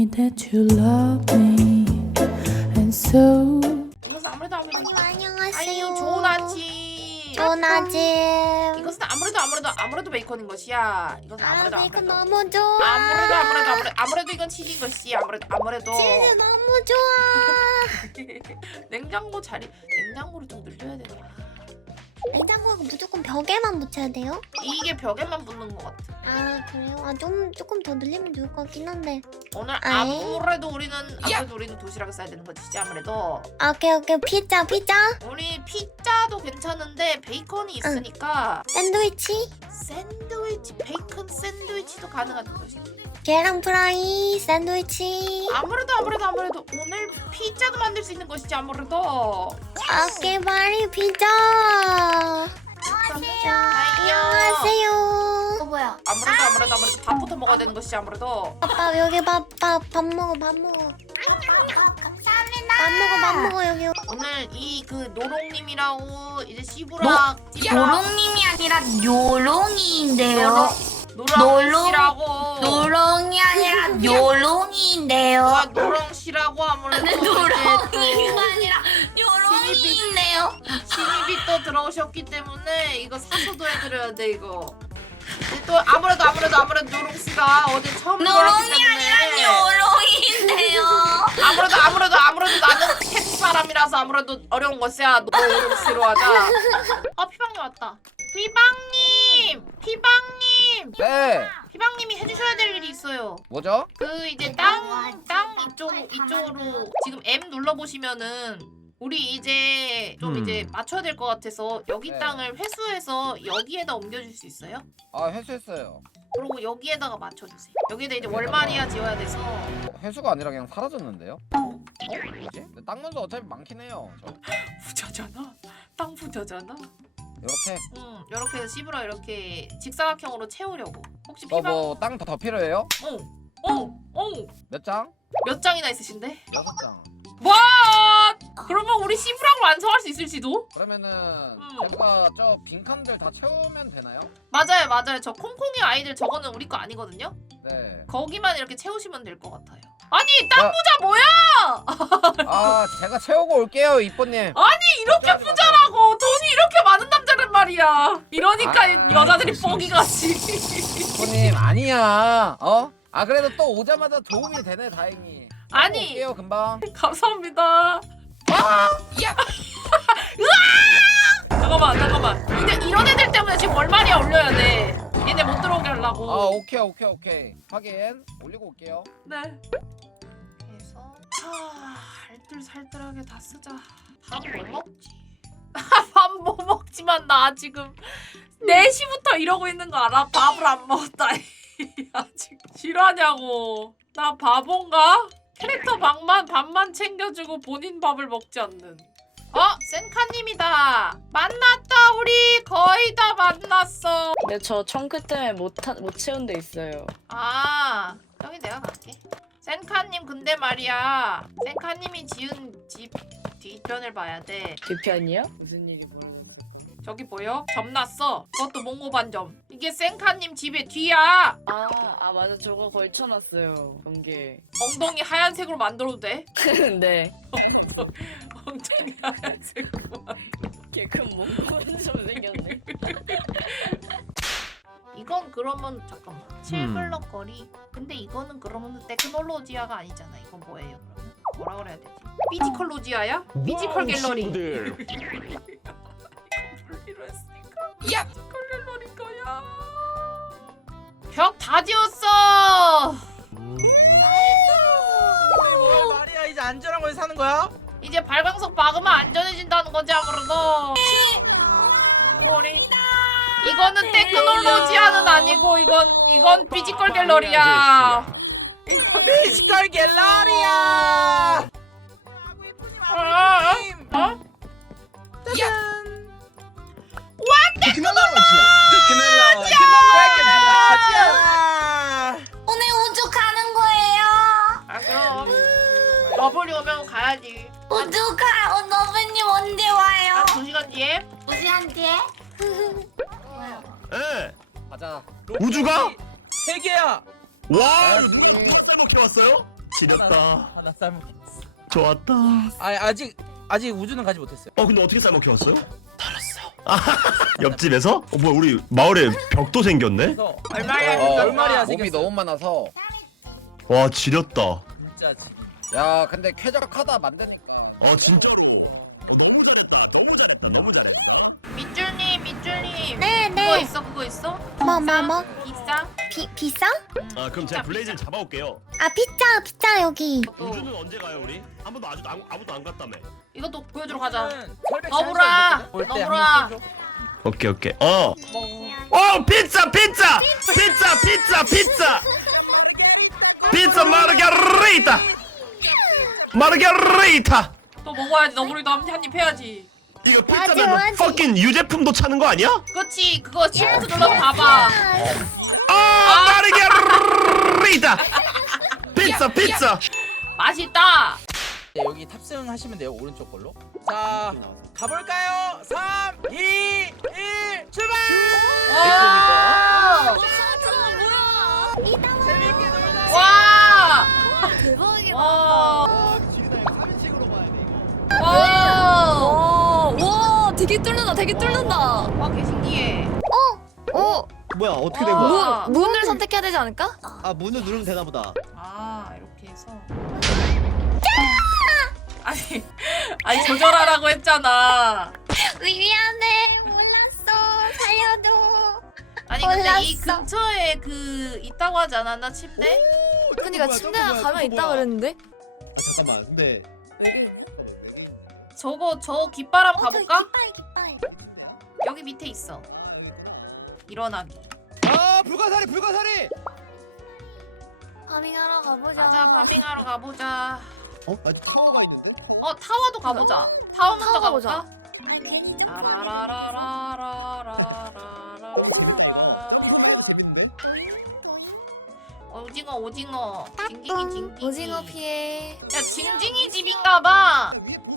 that you love me, and so. 이것은 아무래도 안녕하세요. 좋은 아침. 좋은 아침. 이것은 아무래도 베이컨인 것이야. 이것은 베이컨 너무 좋아. 아무래도 이건 치즈인 것이. 아무래도 치즈 너무 좋아. 냉장고를 좀 늘려야 되나? 냉장고가 무조건 벽에만 붙여야 돼요? 이게 벽에만 붙는 것 같아. 아 그래요? 조금 더 늘리면 좋을 것 같긴 한데. 오늘 아이. 아무래도 우리는 도시락을 싸야 되는 거지, 아무래도. 오케이 피자. 우리 피자도 괜찮은데 베이컨이 있으니까 샌드위치, 베이컨 샌드위치도 가능한 것이. 계란 프라이, 샌드위치. 아무래도 오늘 피자도 만들 수 있는 것이지, 아무래도. 오케이 바리 피자. 안녕하세요. 뭐야? 아무래도 밥부터 먹어야 되는 것이지, 아무래도. 아빠 여기 밥 먹어. 감사합니다. 밥 먹어 여기. 오늘 이 그 노롱님이라고 이제 시부라 노롱님이 아니라 요롱이인데요. 노롱씨라고 노롱이 아니라 요롱이인데요. 노롱씨라고 아무래도 노롱이가 이제 아니라 요롱이인데요. 또 신입이 또 들어오셨기 때문에 이거 사서도 해드려야 돼 이거. 근데 또 아무래도 노롱씨가 어제 처음 들어왔기 노롱이 아니라 때문에 요롱이인데요. 아무래도 나는 햇 사람이라서 아무래도 어려운 것이야. 노롱씨로 하자. 피방님 왔다. 피방님. 네. 피방님이 해주셔야 될 일이 있어요. 뭐죠? 그 이제 땅 이쪽으로 지금 M 눌러 보시면은 우리 이제 좀 이제 맞춰야 될 것 같아서 여기 네. 땅을 회수해서 여기에다 옮겨줄 수 있어요? 아 회수했어요. 그리고 여기에다가 맞춰주세요. 여기다 이제 월마리아 지어야 돼서. 회수가 아니라 그냥 사라졌는데요? 뭐지? 근데 땅 문서 어차피 많긴 해요. 저. 부자잖아. 땅 부자잖아. 이렇게. 이렇게 해서 씹으러 이렇게 직사각형으로 채우려고. 혹시 피방? 뭐땅 더 필요해요? 몇 장? 몇 장이나 있으신데? 6장. 와! 그러면 우리 시부랑 완성할 수 있을지도? 그러면은 제가 저 빈칸들 다 채우면 되나요? 맞아요. 저 콩콩이 아이들 저거는 우리 거 아니거든요? 네. 거기만 이렇게 채우시면 될 것 같아요. 아니 땅 부자 뭐야? 아 제가 채우고 올게요 이뽀님. 아니 이렇게 부자라고 돈이 이렇게 많은 남자란 말이야. 이러니까 여자들이 뻥이같이. 이뽀님 아니야. 어? 아 그래도 또 오자마자 도움이 되네 다행히. 아니 올게요 금방. 감사합니다. 야! 잠깐만. 근데 이런 애들 때문에 지금 월말이야 올려야 돼. 얘네 못 들어오게 하려고. 아 오케이. 확인. 올리고 올게요. 네. 그래서 알뜰살뜰하게 다 쓰자. 밥 뭐 먹지? 밥 뭐 먹지만 나 지금 4시부터 이러고 있는 거 알아? 밥을 안 먹었다. 아직 실화냐고. 나 바본가? 캐릭터 밥만 챙겨주고 본인 밥을 먹지 않는. 센카님이다. 만났다 우리 거의 다 만났어. 근데 저 청크 때문에 못 채운 데 있어요. 여기 내가 갈게. 센카님 근데 말이야. 센카님이 지은 집 뒤편을 봐야 돼. 뒤편이요? 무슨 일이 벌어졌어요? 저기 보여? 점 났어. 그것도 몽고 반점. 이게 센카님 집의 뒤야. 맞아 저거 걸쳐놨어요. 경계. 엉덩이 하얀색으로 만들어도 돼? 네. 엉덩이 하얀색으로. 걔큰 몽골 좀 생겼네. 이건 그러면 잠깐만. 7블럭 거리. 근데 이거는 그러면 테크놀로지아가 아니잖아. 이건 뭐예요? 그러면 뭐라 그래야 되지? 피지컬로지아야? 피지컬 갤러리. 친구들. 분리로 했으니까. 피지컬 갤러리 거야. 벽 다 지웠어. 마리아 이제 안전한 곳에 사는 거야? 이제 발광석 박으면 안전해진다는 거지 아무래도. 머리. 이거는 테크놀로지아는 아니고 이건 피지컬 갤러리야. 이건 피지컬 갤러리야. 짜잔. 테크놀로지아. 오늘 우주 가는 거예요. 그럼 러블이 오면 가야지. 우주 너블님 언제 와요? 한 2시간 뒤에. 2시간 뒤에? 예. 가자. 우주가? 3개야. 와, 이거 누가 먹게 왔어요? 지렸다. 하나 쌀먹혔어. 좋았다. 아직 우주는 가지 못했어요. 근데 어떻게 쌀먹혀 왔어요? 옆집에서? 뭐야 우리 마을에 벽도 생겼네? 그래서 얼마야? 몸이 너무 많아서. 와 지렸다. 진짜 지. 야 근데 쾌적하다 만드니까. 진짜로. 너무 잘했다. 너무 잘했다. 밑줄님. 네네. 그거 있어? 뭐? 비싸? 비싸? 그럼 제가 블레이즈를 잡아올게요. 아 피자 여기. 우주는 언제 가요 우리? 한 번도 아무도 안 갔다며. 이것도 보여주러 가자. 설백 너브라. 올때 너브라. 한번 써줘. 오케이. 피자 마르게리타. 또 먹어야지. 너브리도 한입 해야지. 이거 맞아, 피자면 맞아. 퍼킨 유제품도 차는 거 아니야? 그렇지. 그거 시프트 눌러서 봐봐. 마르게리타. 피자. 맛있다. 네, 여기 탑승하시면 돼요. 오른쪽 걸로. 자, 가볼까요? 3, 2, 1, 출발! 와. 재밌게 놀자. 와. 대박이다. 와. 와. 와, 되게 뚫는다. 와, 개 신기해. 뭐야 어떻게 된 거야? 와. 문을 선택해야 되지 않을까? 아 문을 누르면 되나 보다. 아, 이렇게 해서. 아니 조절하라고 했잖아. 미안해. 몰랐어. 살려줘. 아니 근데 이 몰랐어. 근처에 그 있다고 하지 않았나 침대? 그니까 침대가 가면 있다 그랬는데. 아 잠깐만 근데 저 깃바람 가볼까? 깃발. 여기 밑에 있어. 일어나기. 불가사리. 파밍하러 가보자. 가자 파밍하러 가보자. 타워가 있는데? 타워도 가보자. 타워 먼저 타워 가볼까? 가보자. 라라라라라라라라라라. 오징어. 징징이. 오징어 피해. 야 징징이 집인가봐.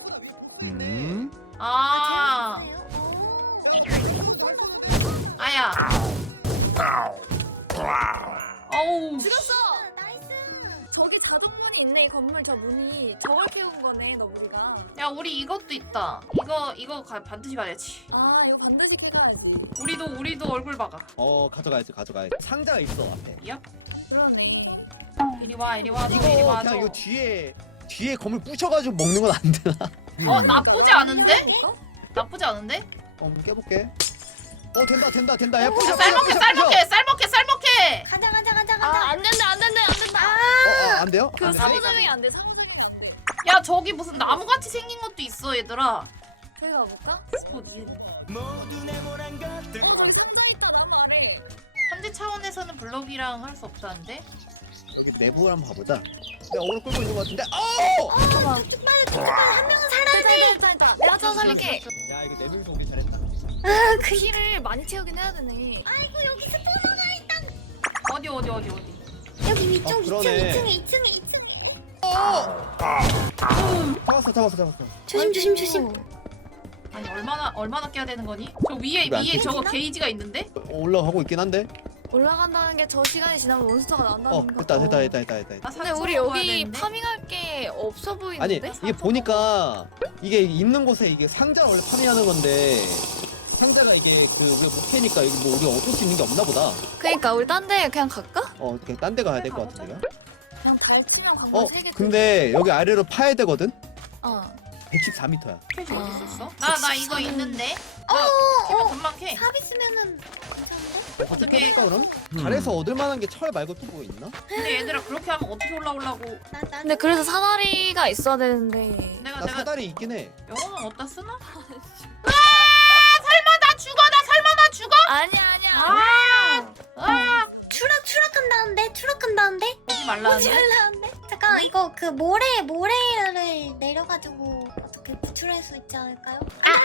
아야. 어우. 죽였어. 저기 자동문이 있네. 이 건물 저 문이 저걸 깨운 거네. 너 우리가. 야 우리 이것도 있다. 이거 반드시 가야지. 아 이거 반드시 깨가. 우리도 얼굴 박아. 가져가야지. 상자가 있어 앞에. 얍. 그러네. 이리 와. 이거 너. 그냥 이거 뒤에 건물 부셔가지고 먹는 건 안 되나? 나쁘지 않은데? 나쁘지 않은데? 한번 깨볼게. 된다. 야 부셔. 쌀먹해. 가자. 안 된다. 안 돼요? 그 안 돼? 상호작용이 안 돼. 상호작용이 안 돼. 야 저기 무슨 나무같이 생긴 것도 있어 얘들아. 저기 가볼까? 스포 니은. 거기 상자 있다 나무 아래. 현재 차원에서는 블럭이랑 할 수 없다는데? 여기 내부를 한번 봐보자. 내가 오늘 끌고 있는 것 같은데. 잠깐만. 한 명은 살아야 돼. 됐다. 내가 저 살릴게. 야 이거 내부에서 오길 잘했다. 그 피를 많이 채우긴 해야 되네. 아이고 여기 스포너가 어디? 여기 위쪽 그러네. 2층에. 잡았어. 조심. 아니 얼마나 깨야 되는 거니? 저 위에 이거 안 저거 깨지나? 게이지가 있는데? 올라가고 있긴 한데. 올라간다는 게 저 시간이 지나면 몬스터가 나온다는 거. 됐다. 나 근데 산소 우리 먹어야 여기 되는데? 파밍할 게 없어 아니 보이는데? 이게 보니까 이게 있는 곳에 이게 상자를 원래 파밍하는 건데 상자가 이게 우리가 못 캐니까 이거 뭐 우리가 얻을 수 있는 게 없나 보다. 그러니까 우리 딴 데 그냥 갈까? 그냥 딴 데 가야 될 것 같은데요. 그냥 달치랑 광고 3개 근데 여기 아래로 파야 되거든. 어. 114m야. 캐시 어디 있었어? 나 이거 있는데? 캐면 금방 캐. 삽 있으면은 괜찮은데? 어떻게 그럼? 달에서 얻을 만한 게 철 말고 또 뭐 있나? 근데 얘들아 그렇게 하면 어떻게 올라오려고? 나 근데 그래서 사다리가 있어야 되는데. 내가 나 사다리 있긴 해. 영어는 어디다 쓰나? 설마 나 죽어? 아니야. 추락한다는데? 오지 오지 말라는데? 말라는데? 잠깐 이거 그 모래를 내려가지고 어떻게 구출할 수 있지 않을까요?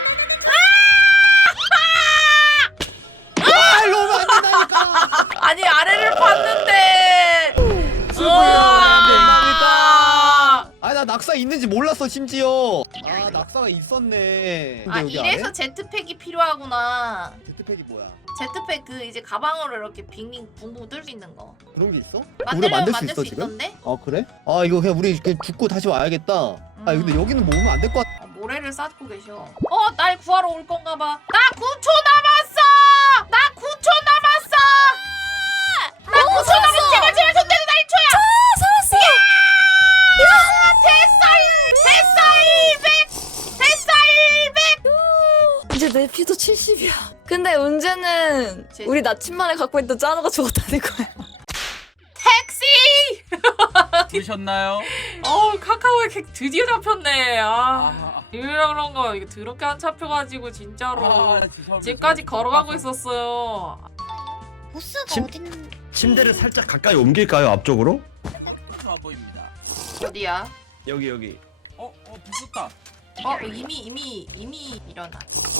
일로 오면 안 된다니까. 아니 아래를 봤는데. 나 낙사 있는지 몰랐어 심지어. 낙사가 있었네. 근데 아 여기 이래서 아래? 제트팩이 필요하구나. 제트팩이 뭐야? 제트팩 그 이제 가방으로 이렇게 빙빙 붕붕 뜰 수 있는 거. 그런 게 있어? 만들려면 우리가 만들 수 지금? 있던데? 아 그래? 아 이거 그냥 우리 그냥 죽고 다시 와야겠다. 아 근데 여기는 뭐 오면 안 될 것 같아. 모래를 쌓고 계셔. 날 구하러 올 건가 봐. 나 9초 남았어! 나 9초 남았어! 나 9초 남았어! 제발 제발 손 대는 날 1초야! 살았어! 됐어 100! 이제 내 피도 70이야. 근데 문제는 제- 우리 나침반에 갖고 있던 짜누가 죽었다는 거야. 택시! 부르셨나요? 카카오에 드디어 잡혔네. 일이라 그런 거 이거 더럽게 안 잡혀가지고 진짜로 집까지 걸어가고 있었어요. 보스가 침- 어딘? 침대를 살짝 가까이 옮길까요 앞쪽으로? 좋아 보입니다. 어디야? 여기. 부쉈다. 이미 일어나.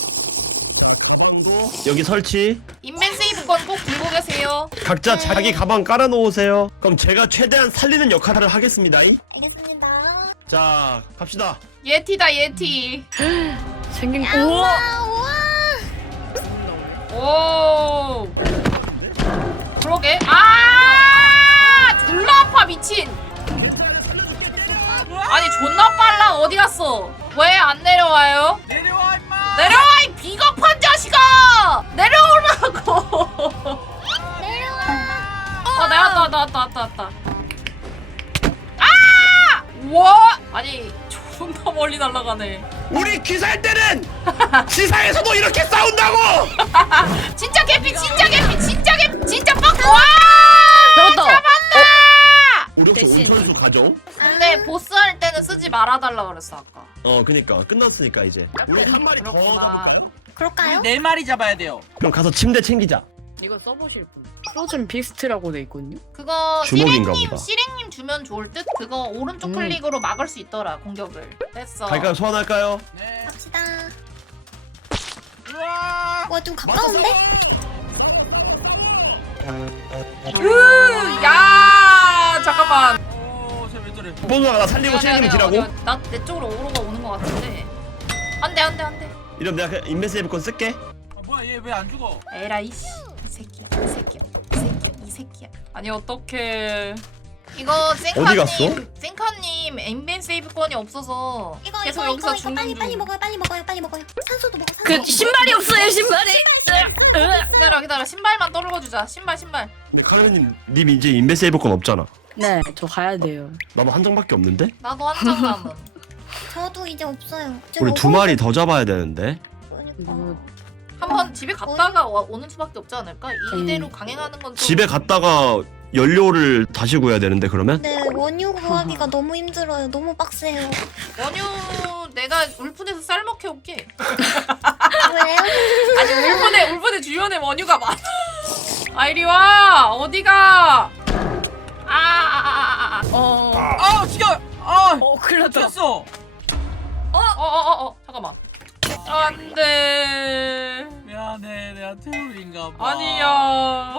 가방도 여기 설치. 인맨 세이브건 꼭 들고 계세요. 각자 자기 가방 깔아놓으세요. 그럼 제가 최대한 살리는 역할을 하겠습니다. 알겠습니다. 자 갑시다. 예티다 예티. 생긴 우와 우와. 오. 그러게. 졸라 아파 미친. 아니 존나 빨라. 어디 갔어? 왜 안 내려와요? 내려와 임마. 내려와 이 비겁한 자식아! 내려오라고. 나왔다. 와! 아니 존나 멀리 날아가네. 우리 귀살 때는 지상에서도 이렇게 싸운다고. 진짜 개피 진짜 빡. 와! 잡았다. 우리 혹시 대신. 온천수 가죠? 근데 보스 할 때는 쓰지 말아달라 그랬어 아까. 그니까 끝났으니까 이제 우리 한 마리 더 그렇구나. 잡을까요? 그럴까요? 4마리 잡아야 돼요. 그럼 가서 침대 챙기자. 이거 써보실 분. 프로즌 비스트라고 돼 있거든요. 그거 주먹인가 시랭님 보다. 시랭님 주면 좋을 듯. 그거 오른쪽 클릭으로 막을 수 있더라 공격을. 됐어. 갈까요? 소환할까요? 네. 갑시다. 우와. 와 좀 가까운데? 야 잠깐만. 쟤왜 저래? 번호가 나 살리고 책임을 지라고? 나내 쪽으로 오로가 오는 것 같은데. 안돼. 이러면 내가 그냥 인벤 세이브권 쓸게. 뭐야 얘 왜 안 죽어? 에라이 씨. 이 새끼야. 아니 어떡해. 이거 어디 갔어? 생카님 인벤 세이브권이 없어서 이거 계속 이거 여기서 이거 죽는 빨리 중. 빨리 먹어요. 산소도 먹어. 산소. 그 신발이 없어요 신발이. 기다려. 신발만 떨궈 주자. 신발. 근데 카메라님 님 이제 인벤 세이브권 없잖아. 네, 저 가야 돼요. 나도 한 장밖에 없는데? 나도 한 장 남은. 저도 이제 없어요. 우리 2마리 더 잡아야 되는데. 이거 한번 집에 갔다가 오는 수밖에 없지 않을까? 이대로 강행하는 건 좀... 집에 갔다가 연료를 다시 구해야 되는데 그러면? 네 원유 구하기가 너무 힘들어요. 너무 빡세요. 원유 내가 울분에서 쌀먹해 올게. 왜요? 아니 울분에 주변에 원유가 많아. 이리 와. 어디가? 죽여. 큰일 났다. 죽였어. 잠깐만. 안돼. 미안해 내가 태울인가 봐. 아니야.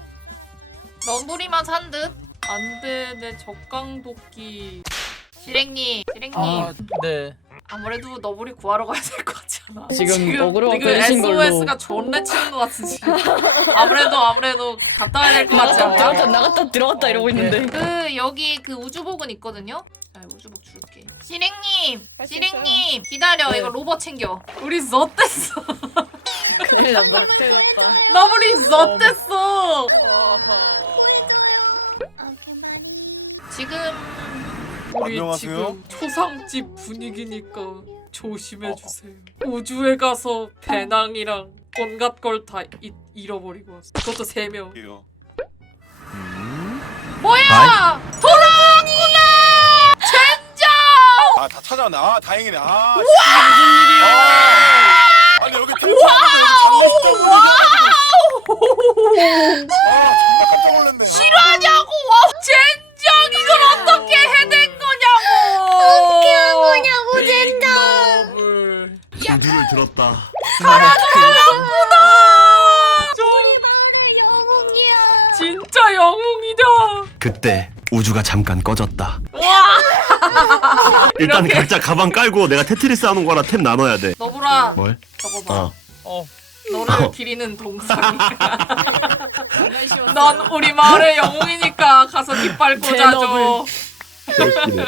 너구리만 산 듯? 안돼 내 적강도끼. 시랭님. 네. 아무래도 너구리 구하러 가야 될 것 같지 않아? 지금 어그로가 걸리신 걸로. SOS가 존나 치는 것 같은 지금. 아무래도 갔다 와야 될 것 같지 않아? 나갔다 들어갔다 이러고 있는데. 그 여기 그 우주복은 있거든요. 자 우주복 줄게. 시랭님 기다려. 이거 로봇 챙겨. 우리 젖됐어. 큰일 났다. 큰일 났다. 너구리 젖됐어. 지금 우리 지금 초상집 분위기니까 조심해 주세요. 우주에 가서 배낭이랑 온갖 걸 다 잃어버리고 왔어. 그것도 3명. 뭐야? 돌아왔구나! 젠장! 다 찾아왔네. 다행이네. 우와! 무슨 일이야? 아니 여기 깜짝 놀랐네. 실화냐고! 젠장! 이걸 어떻게 해낸 거냐고! 어떻게 한 거냐고 젠장. 누구를 들었다. 살아남았구나! 나를 영웅이야. 진짜 영웅이다. 그때 우주가 잠깐 꺼졌다. 와! 일단 이렇게. 각자 가방 깔고 내가 테트리스 하는 거라 템 나눠야 돼. 너브라 뭘? 저거 봐. 어. 너를 기리는 동상이야. 넌 우리 마을의 영웅이니까 가서 깃발 꽂아줘. 그렇긴 해.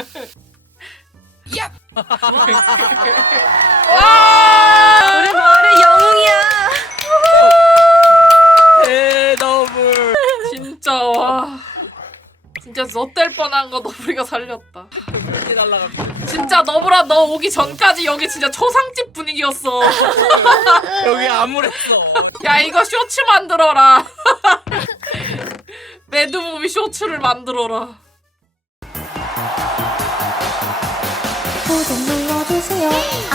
와! 우리 마을의 영웅이야. 대더블. 진짜 와. 진짜 너뗄 뻔한 거 너브리가 살렸다. 이렇게 날라갑니다. 진짜 너브라 너 오기 전까지 여기 진짜 초상집 분위기였어. 여기 암울했어. 야 이거 쇼츠 만들어라. 매드무비 쇼츠를 만들어라. 구독 눌러주세요.